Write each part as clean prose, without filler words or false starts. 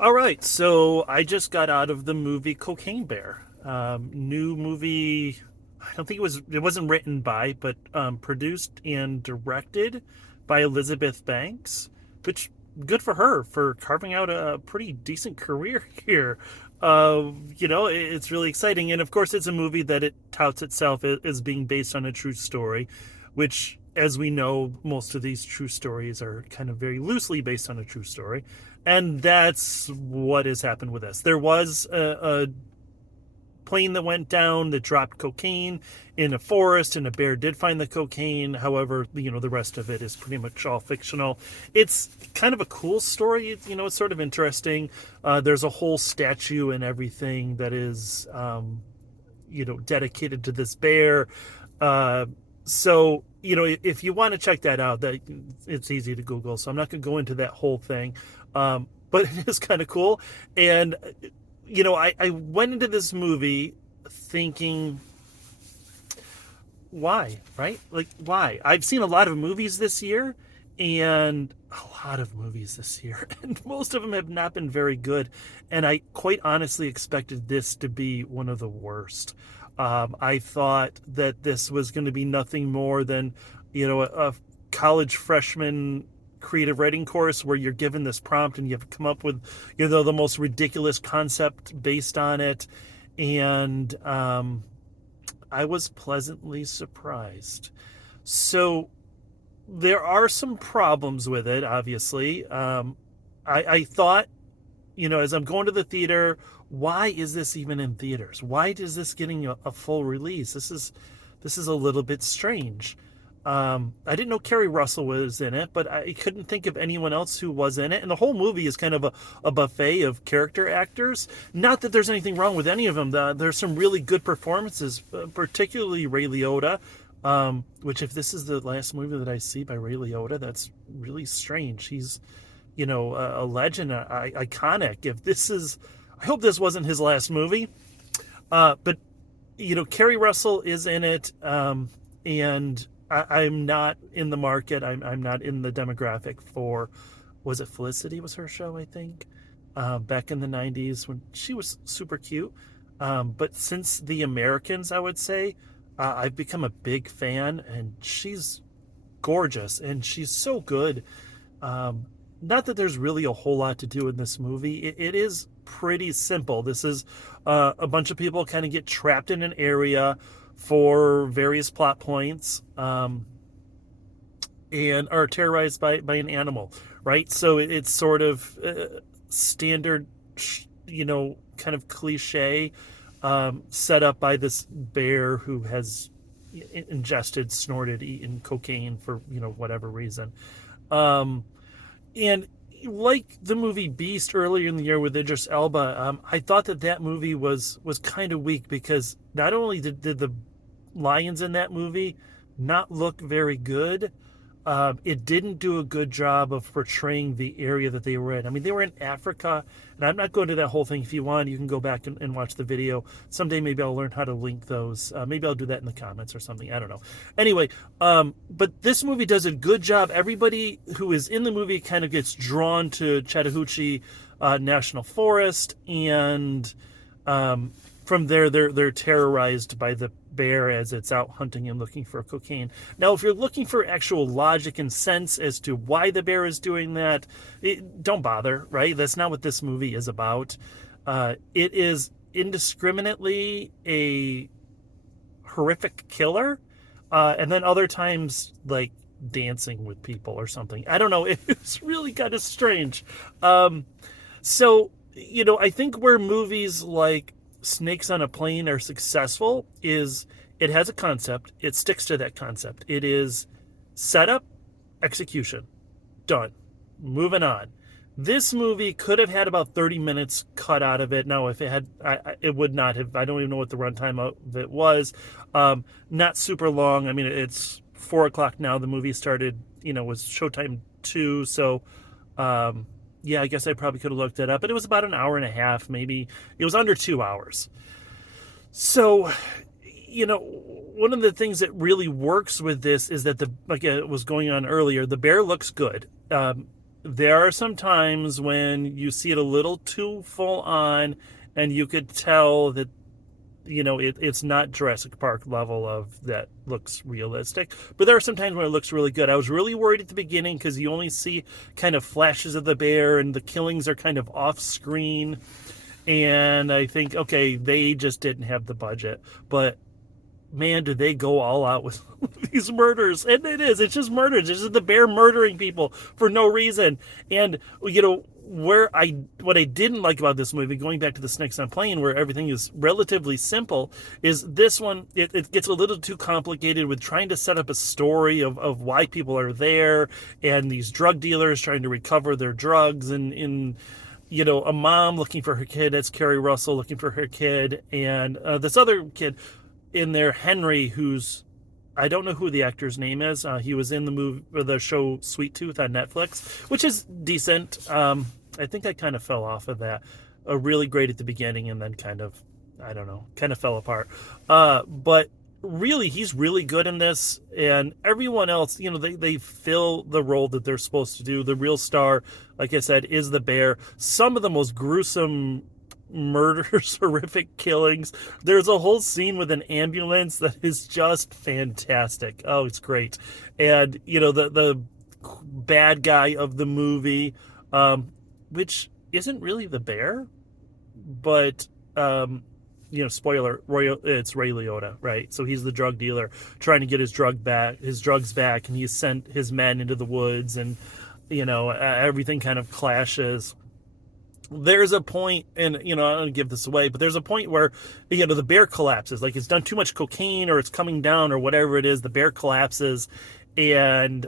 All right, so I just got out of the movie Cocaine Bear. New movie. I don't think it wasn't written by, but produced and directed by Elizabeth Banks, which good for her for carving out a pretty decent career here. It's really exciting, and of course, it's a movie that it touts itself as being based on a true story, which, as we know, most of these true stories are kind of very loosely based on a true story. And that's what has happened with this. There was a plane that went down that dropped cocaine in a forest, and a bear did find the cocaine. However, the rest of it is pretty much all fictional. It's kind of a cool story. It's sort of interesting. There's a whole statue and everything that is, dedicated to this bear. If you want to check that out, that it's easy to Google. So I'm not going to go into that whole thing, but it is kind of cool. And I went into this movie thinking, why, right? Like, why? I've seen a lot of movies this year, and and most of them have not been very good. And I quite honestly expected this to be one of the worst. I thought that this was going to be nothing more than, a college freshman creative writing course where you're given this prompt and you have to come up with, the most ridiculous concept based on it. And I was pleasantly surprised. So there are some problems with it, obviously. I thought, as I'm going to the theater, why is this even in theaters? Why is this getting a full release? This is a little bit strange. I didn't know Kerry Russell was in it, but I couldn't think of anyone else who was in it. And the whole movie is kind of a buffet of character actors. Not that there's anything wrong with any of them. There's some really good performances, particularly Ray Liotta. Which, if this is the last movie that I see by Ray Liotta, that's really strange. He's, a legend, iconic. If this is, I hope this wasn't his last movie. But Kerry Russell is in it, and I'm not in the market. I'm not in the demographic for. Was it Felicity? Was her show? I think back in the '90s when she was super cute. But since The Americans, I would say I've become a big fan, and she's gorgeous and she's so good. Not that there's really a whole lot to do in this movie. It is pretty simple. This is a bunch of people kind of get trapped in an area for various plot points, and are terrorized by an animal, right? So it's sort of standard, kind of cliche, set up by this bear who has ingested, snorted, eaten cocaine for whatever reason. And like the movie Beast earlier in the year with Idris Elba, I thought that movie was kind of weak because not only did the lions in that movie not look very good, it didn't do a good job of portraying the area that they were in. I mean, they were in Africa, and I'm not going to that whole thing. If you want, you can go back and watch the video. Someday maybe I'll learn how to link those. Maybe I'll do that in the comments or something. I don't know. Anyway, but this movie does a good job. Everybody who is in the movie kind of gets drawn to Chattahoochee National Forest, and from there they're terrorized by the bear as it's out hunting and looking for cocaine. Now, if you're looking for actual logic and sense as to why the bear is doing that, don't bother, right? That's not what this movie is about. It is indiscriminately a horrific killer, and then other times like dancing with people or something. I don't know. It's really kind of strange. I think where movies like Snakes on a Plane are successful is it has a concept, it sticks to that concept. It is setup, execution, done, moving on. This movie could have had about 30 minutes cut out of it. Now, if it had, it would not have. I don't even know what the runtime of it was. Not super long. I mean, it's 4 o'clock now. The movie started, was Showtime 2, so yeah, I guess I probably could have looked it up, but it was about an hour and a half, maybe. It was under 2 hours. So, one of the things that really works with this is that like it was going on earlier, the bear looks good. there are some times when you see it a little too full on, and you could tell that it's not Jurassic Park level of that looks realistic. But there are some times when it looks really good. I was really worried at the beginning because you only see kind of flashes of the bear, and the killings are kind of off screen. And I think, okay, they just didn't have the budget. But man, do they go all out with these murders. And it's just murders. It's just the bear murdering people for no reason. And, what I didn't like about this movie, going back to the Snakes on Plane, where everything is relatively simple, is this one, it gets a little too complicated with trying to set up a story of why people are there, and these drug dealers trying to recover their drugs, and in a mom looking for her kid. That's Kerry Russell looking for her kid, and this other kid in there, Henry, who's, I don't know who the actor's name is. He was in the show Sweet Tooth on Netflix, which is decent. I think I kind of fell off of that. Really great at the beginning, and then kind of, I don't know, kind of fell apart. But really, he's really good in this, and everyone else, they fill the role that they're supposed to do. The real star, like I said, is the bear. Some of the most gruesome murders, horrific killings. There's a whole scene with an ambulance that is just fantastic. Oh, it's great. And the bad guy of the movie, which isn't really the bear, but spoiler, it's Ray Liotta, right? So he's the drug dealer trying to get his drugs back, and he sent his men into the woods, and everything kind of clashes. There's a point, and I don't want to give this away, but there's a point where the bear collapses, like it's done too much cocaine, or it's coming down, or whatever it is. The bear collapses, and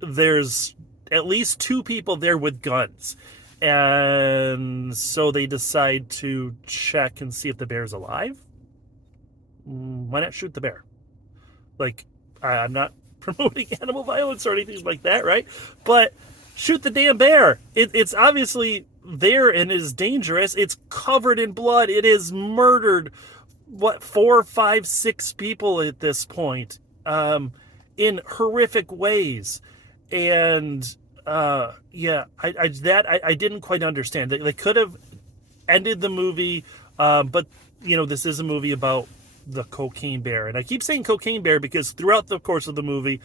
there's at least two people there with guns, and so they decide to check and see if the bear's alive. Why not shoot the bear? Like, I'm not promoting animal violence or anything like that, right? But shoot the damn bear. It's obviously there and is dangerous. It's covered in blood. It is murdered, 4, 5, 6 people at this point, in horrific ways. And I didn't quite understand. They could have ended the movie, but this is a movie about the cocaine bear, and I keep saying cocaine bear because throughout the course of the movie,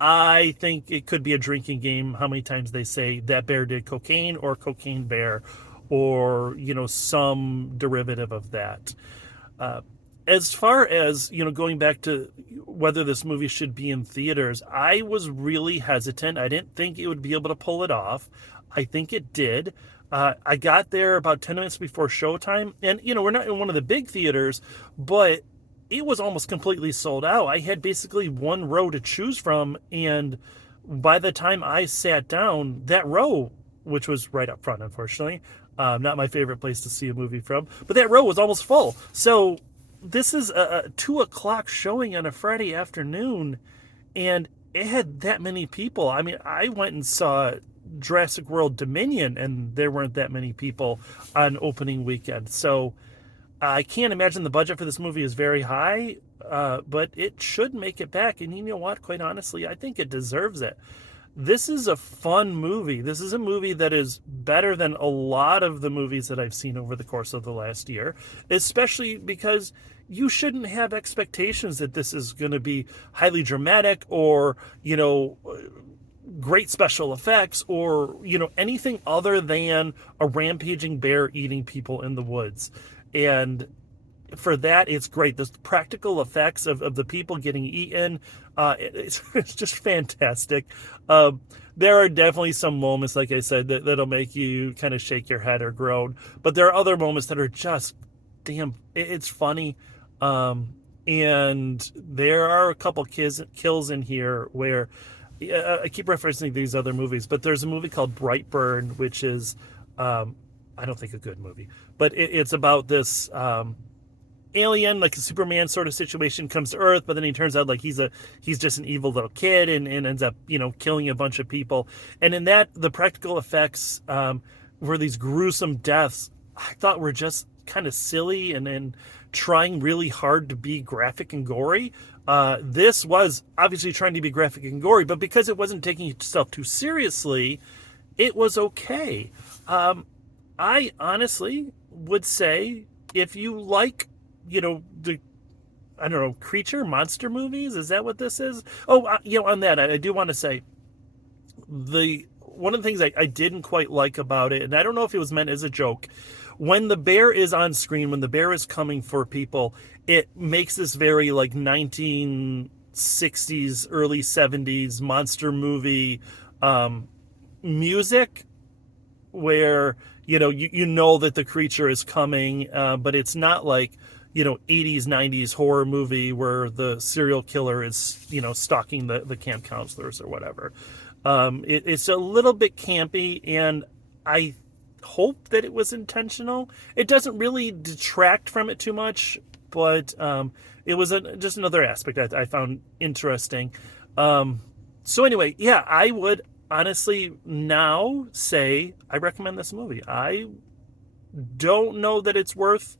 I think it could be a drinking game how many times they say that bear did cocaine, or cocaine bear, or some derivative of that. As far as going back to whether this movie should be in theaters, I was really hesitant. I didn't think it would be able to pull it off. I think it did. I got there about 10 minutes before showtime, and we're not in one of the big theaters, but it was almost completely sold out. I had basically one row to choose from, and by the time I sat down, that row, which was right up front, unfortunately, not my favorite place to see a movie from, but that row was almost full. So this is a 2:00 showing on a Friday afternoon, and it had that many people. I mean, I went and saw Jurassic World Dominion, and there weren't that many people on opening weekend. So I can't imagine the budget for this movie is very high, but it should make it back. And you know what? Quite honestly, I think it deserves it. This is a fun movie. This is a movie that is better than a lot of the movies that I've seen over the course of the last year, especially because you shouldn't have expectations that this is going to be highly dramatic, or, great special effects, or, anything other than a rampaging bear eating people in the woods. And for that, it's great. The practical effects of the people getting eaten, it's just fantastic. There are definitely some moments, like I said, that'll make you kind of shake your head or groan. But there are other moments that are just, damn, it's funny. And there are a couple kills in here where, I keep referencing these other movies, but there's a movie called Brightburn, which is, I don't think a good movie, but it's about this alien, like a Superman sort of situation, comes to Earth, but then he turns out like he's just an evil little kid, and ends up killing a bunch of people. And in that, the practical effects were these gruesome deaths I thought were just kind of silly, and trying really hard to be graphic and gory. This was obviously trying to be graphic and gory, but because it wasn't taking itself too seriously, it was okay. I honestly would say if you like, the I don't know, creature monster movies, is that what this is? Oh, on that, I do want to say the one of the things I didn't quite like about it, and I don't know if it was meant as a joke, when the bear is on screen, when the bear is coming for people, it makes this very like 1960s, early 70s monster movie music where you know that the creature is coming, but it's not like 80s 90s horror movie where the serial killer is stalking the camp counselors or whatever. It's a little bit campy, and I hope that it was intentional. It doesn't really detract from it too much, but it was just another aspect I found interesting. So anyway, yeah, I would honestly now say I recommend this movie. I don't know that it's worth,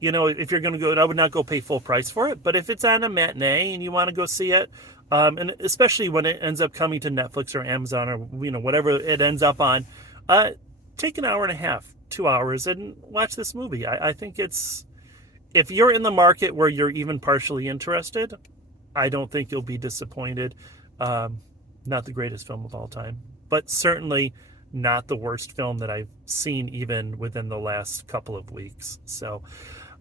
if you're going to go, I would not go pay full price for it. But if it's on a matinee and you want to go see it, and especially when it ends up coming to Netflix or Amazon or whatever it ends up on, take an hour and a half, 2 hours, and watch this movie. I think if you're in the market where you're even partially interested, I don't think you'll be disappointed. Not the greatest film of all time, but certainly not the worst film that I've seen even within the last couple of weeks. So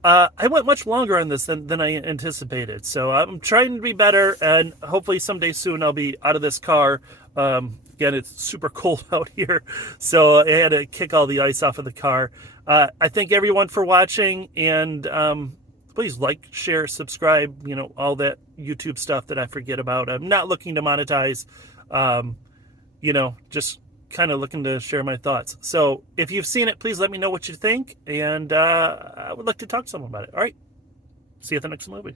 I went much longer on this than I anticipated. So I'm trying to be better, and hopefully someday soon I'll be out of this car. Again, it's super cold out here, so I had to kick all the ice off of the car. I thank everyone for watching, and please like, share, subscribe, all that YouTube stuff that I forget about. I'm not looking to monetize, just kind of looking to share my thoughts. So if you've seen it, please let me know what you think, and I would like to talk to someone about it. All right, see you at the next movie.